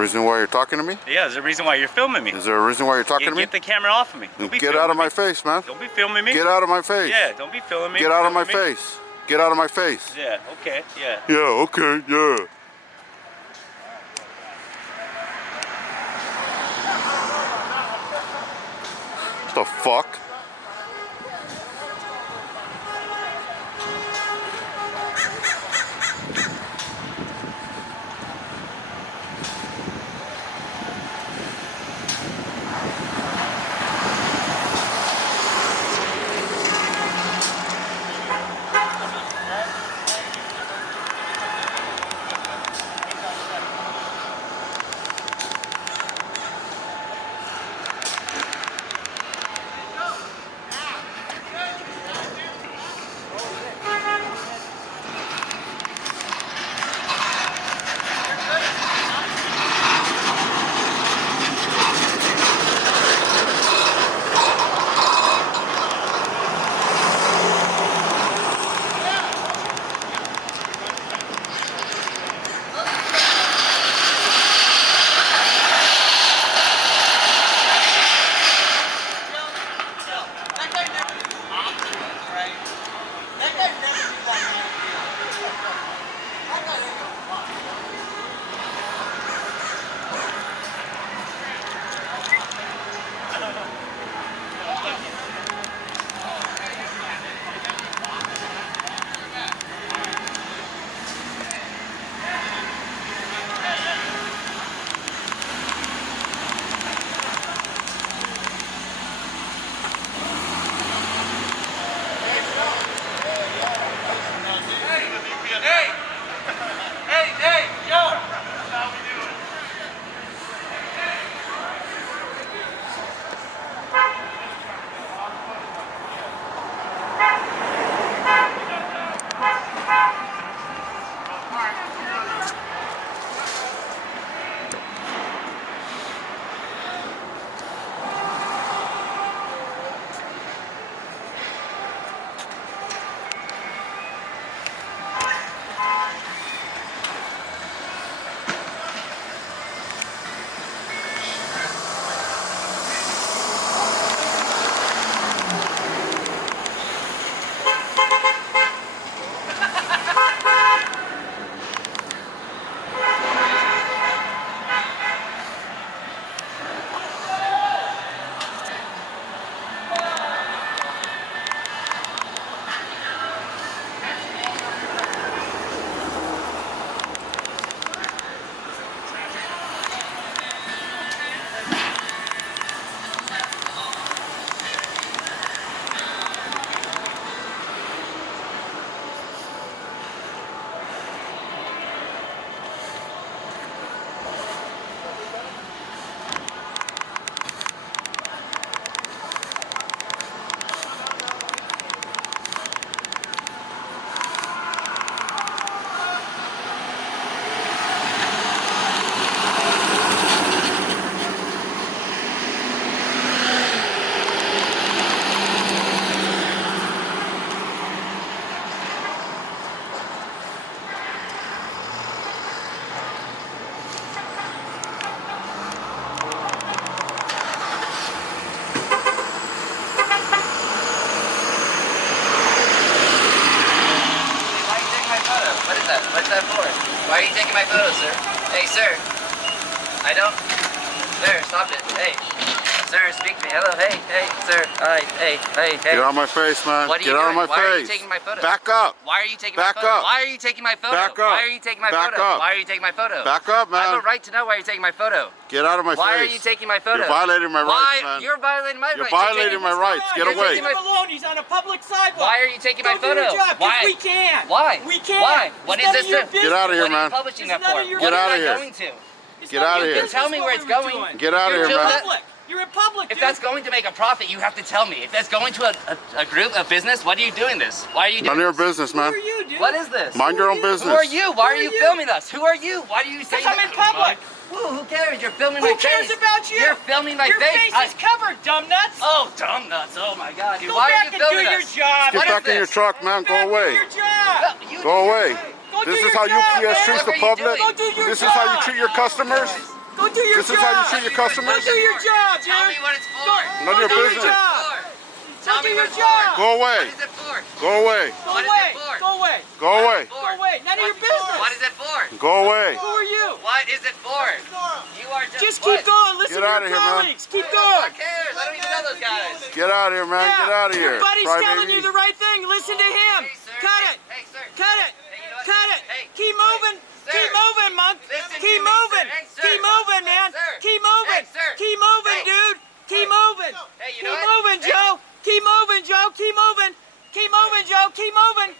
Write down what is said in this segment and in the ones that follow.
reason why you're talking to me? Yeah, there's a reason why you're filming me. Is there a reason why you're talking to me? Get the camera off of me. Don't be Get out of my me. face, man. Don't be filming me. Get out of my face. Yeah, don't be filming me. Get out of my Filming me. face. Get out of my face. Yeah, okay, yeah. Yeah, okay, yeah. What the fuck? What's that for? Why are you taking my photo, sir? Hey, sir. I don't... Sir, stop it. Hey. Sir, speak to me. Hello, hey, sir. Hi, hey. Get out of my face, man. What are you Get out of doing? my Why face. are you taking my photo? Back up. Why are you taking Back my photo? up. Why are you taking my photo? Back up. Why are you taking my Back photo? up. Why are you taking my photo? Back up, man. I have a right to know why you're taking my photo. Get out of my face. Why are you taking my photo? You're violating my rights, man. You're violating my rights. You're violating my rights. Get away. Leave him alone. He's on a public sidewalk. Why are you taking my Go photo? do your job, 'cause Why? we can. Why? We can. Why? What It's is none this? of your Get out of here, What are man. you publishing It's that none for? of your What Get am out I of here. going to? It's Get none out of of your here. business Tell me what where we it's were going. doing. Get out of You're here, in man. public. You're in public, If dude. that's going to make a profit, you have to tell me. If that's going to a group, a business, what are you doing this? Why are you None doing of your this? business, Who man. are you, dude? What is this? Mind your own Who business. are you? Why are Who you are you? filming us? Who are you? Why do you say Because I'm in public. Who cares? You're filming Who my cares face. about you? You're filming my Your face. face is covered, dumb nuts. Oh, dumb nuts. Oh my God. Dude. Go Why are back you and do filming your us? job. Get What is back in your this? truck, man. Go Back to away. your job. No, you Go do away. your thing. Go This do is your how job, UPS man. treats the What are you public. doing? Go do your This is how you job. treat your customers. Go do your This is job. how you treat your Go customers? do your job, Tell me dude. what it's for. None of your Go do your business. job. Tell Go do me your what it's job. Go for. away. What is it for? Go away. Go What is away. it for? Go away. Go away. Go away. None of your business. What is it for? Go away. Who are you? What is it for? You are Just what? keep going. Listen Get to outta your here, man. colleagues. Keep Who going. cares? I don't even know those guys. Get out of here, man. Get out of here. Your buddy's Crybaby. telling you the right thing. Listen to him. Hey, sir. Cut it. Hey, sir. Cut it. Hey, you know what? Cut it. Hey. Keep moving. Sir. Keep moving, monk. Listen to Keep me, moving. sir. Hey, sir. Keep moving, man. Sir. Keep moving. Hey, sir. Keep moving, Hey. dude. Keep moving. Hey, you Keep know what? moving, Hey. Joe. Keep moving, Joe. Keep moving. Keep moving, Joe. Keep moving.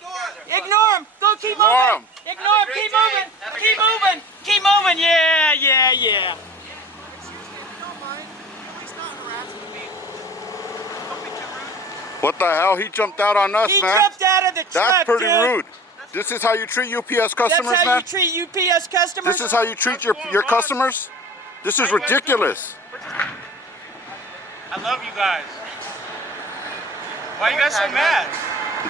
Ignore him. Go keep Ignore moving. him. Ignore him. Have a Keep great day. moving. Have a Keep great day. moving. Keep moving. Yeah, yeah, yeah. What the hell? He jumped out on us, He man. jumped out of the truck, That's pretty dude. rude. This is how you treat UPS customers, That's how man? you treat UPS customers? This is how you treat your customers? This is ridiculous. I love you guys. Why are you guys so mad?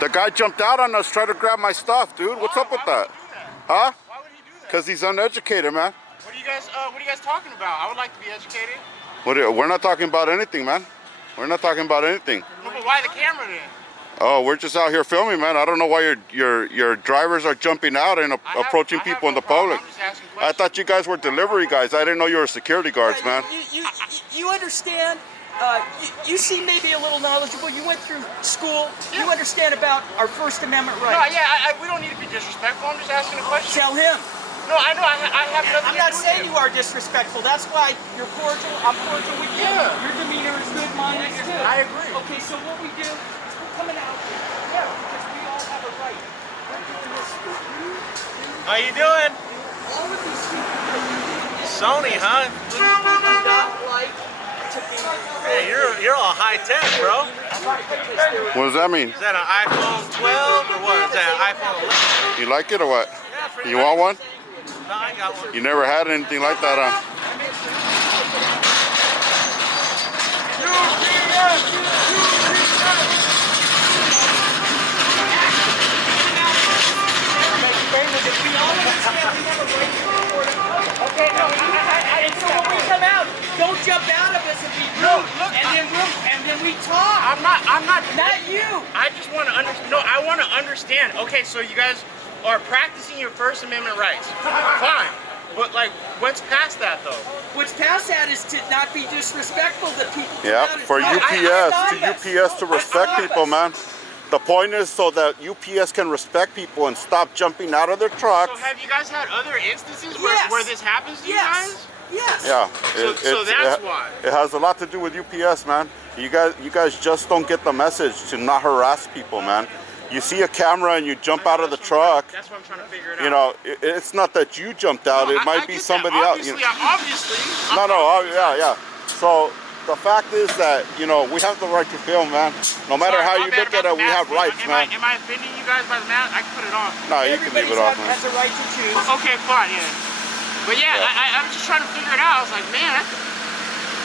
The guy jumped out on us, tried to grab my stuff, dude. What's up with Why would that? he do that? Huh? Why would he do that? Because he's uneducated, man. What are you guys talking about? I would like to be educated. We're not talking about anything, man. We're not talking about anything. No, but why the camera then? Oh, we're just out here filming, man. I don't know why your drivers are jumping out and approaching people in the public. I'm just asking I questions. thought you guys were delivery guys. I didn't know you were security guards, man. You understand? You seem maybe a little knowledgeable. You went through school. You understand about our First Amendment No, rights. yeah, we don't need to be disrespectful. I'm just asking a question. Tell him. No, I know. I have nothing I'm not to do saying with you are disrespectful. That's why you're cordial. I'm cordial with you. Yeah. Your demeanor is good. Mine is good. I agree. Okay, so what we do is we're coming out here. Yeah, because we all have a right. We're doing this for you. How you doing? All of these people Sony, huh? do not like to be. Hey, you're all high tech, bro. What does that mean? Is that an iPhone 12 or what? Is that an iPhone 11? You like it or what? Yeah, pretty You want one? No, I got one. You never had anything like that, huh? Okay, no, and so when we come out, don't jump out of us and be rude. And then we talk. I'm not. Not you. I just want to understand. No, I want to understand. Okay, so you guys are practicing your First Amendment rights. Fine. But like, what's past that though? What's past that is to not be disrespectful to people. Yeah, for No, UPS to respect people, man. The point is so that UPS can respect people and stop jumping out of their trucks. So have you guys had other instances Yes. where this happens to you Yes. guys? Yes. Yeah, So that's why. It has a lot to do with UPS, man. You guys just don't get the message to not harass people, man. You see a camera and you jump out of the truck. That's what I'm trying to figure it out. You know, it's not that you jumped out. No, It might I be get somebody that. else. Obviously. Yeah. So the fact is that we have the right to film, man. No matter how you look at it, we have rights, man. Am I offending you guys by the mask? I can put it on. No, you can leave it off, man. has a right to choose. Okay, fine, yeah. But yeah, I'm just trying to figure it out. I was like, man,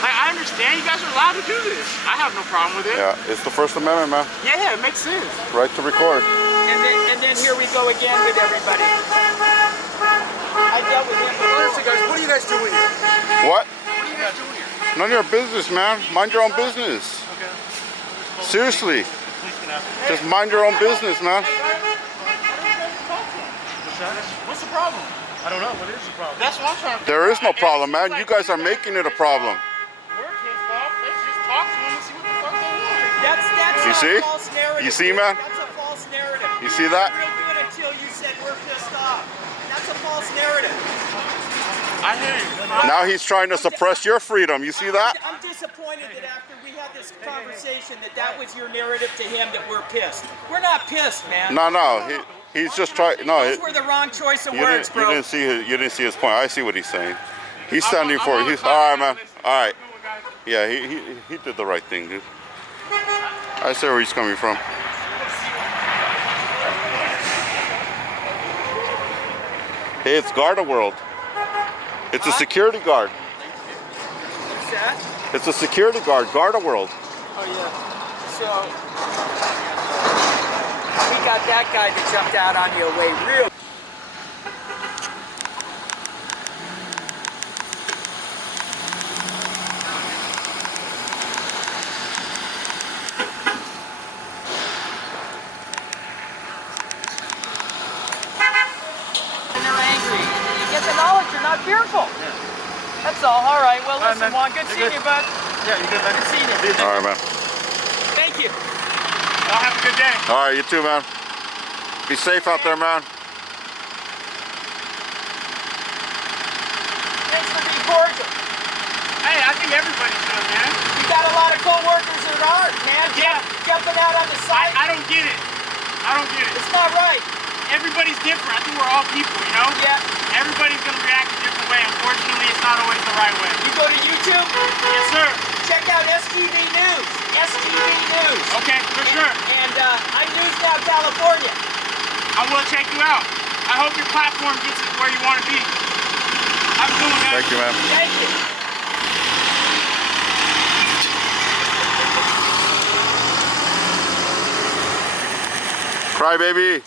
I understand you guys are allowed to do this. I have no problem with it. Yeah, it's the First Amendment, man. Yeah, it makes sense. Right to record. And then here we go again with everybody. I dealt with him. Honestly, guys, what are you guys doing here? What? What are you guys doing here? None of your business, man. Mind your own business. Okay. Seriously. Just mind your own business, man. What's the problem? I don't know. What is the problem? That's what I'm trying to There is no problem, man. You guys are making it a problem. We're pissed off. Let's just talk to them and see what the fuck they want. That's You a see? false narrative. You see, man? That's a false narrative. You see that? Real good until you said we're pissed off. That's a false narrative. I hear you. Now he's trying to suppress your freedom. You see that? I'm disappointed that after we had this conversation that was your narrative to him that we're pissed. We're not pissed, man. No. He's just trying. No, Those were the wrong choice of words, you bro. didn't see his point. I see what he's saying. He's standing for it. He's all right, man. All right. Yeah, he did the right thing, dude. I see where he's coming from. Hey, it's Garda World. It's a security guard. What's that? It's a security guard, Garda World. Oh, yeah. So, we got that guy that jumped out on you away real. Listen, Juan, good seeing you, bud. Yeah, you good, man? Good seeing you. All right, man. Thank you. Y'all have a good day. All right, you too, man. Be safe out there, man. Thanks for being cordial. Hey, I think everybody should, man. You got a lot of co-workers that aren't, man. Yeah. Jumping out on the side. I don't get it. I don't get it. It's not right. Everybody's different. I think we're all people, you know? Yeah. Everybody's gonna react a different way. Unfortunately, it's not always the right way. You go to YouTube, Yes, sir. check out STV News. STV News. Okay, for sure. And I'm News Now California. I will check you out. I hope your platform gets it where you want to be. Have a good one, guys. Thank you, man. Thank you. Cry, baby.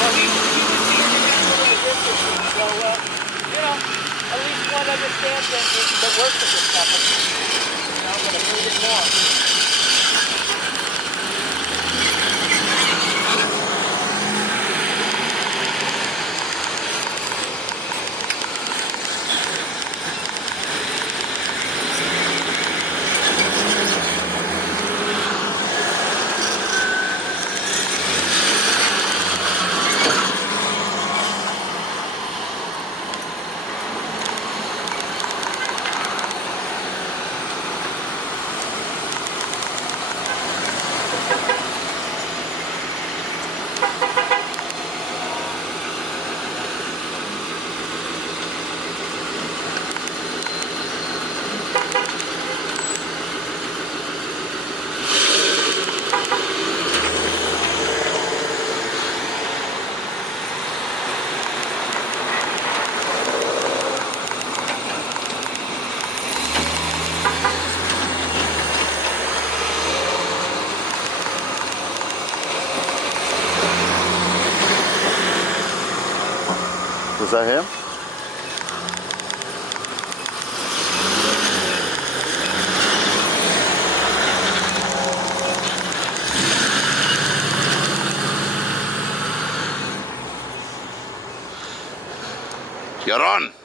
Well, he was being a little distance, so, you know, at least one understands the work of this company. You know, but I need it more. Was that him? You're on.